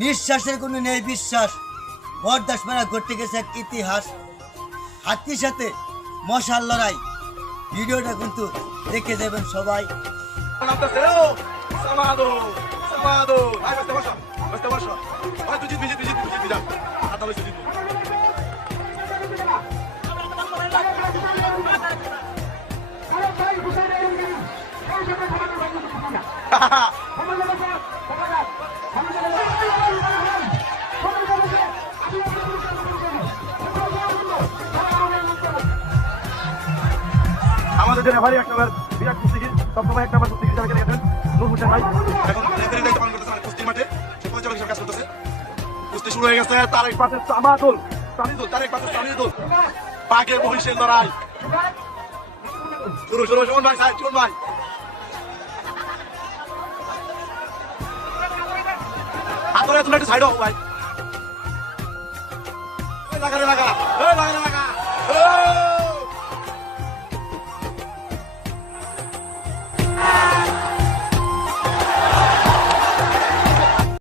নিঃশ্বাসের কোনো নেই বিশ্বাস। বরদাস মেলা ঘটতে গেছে এক ইতিহাস। হাতির সাথে মশার লড়াই, ভিডিওটা কিন্তু দেখে যাবেন সবাই। আমাদের জন্য ভাই একটা বিরাট কুস্তিগির, সবসময় একটা কুস্তিগির হিসাবে খেলে গেছেন নূর হোসেন ভাই। এখন রেফারির দায়িত্ব পালন করতেছে কুস্তির মাঠে, সে পরিচালক হিসেবে কাজ করতেছে। কুস্তি শুরু হয়ে গেছে। তারেক পাশে সামাদুল, তারেক পাশে সামিদুল, বাঘের মহিষের লড়াই শুরু। শোন ভাই, শোন ভাই, হাত ধরে তুমি একটু সাইড হও ভাই। লাগা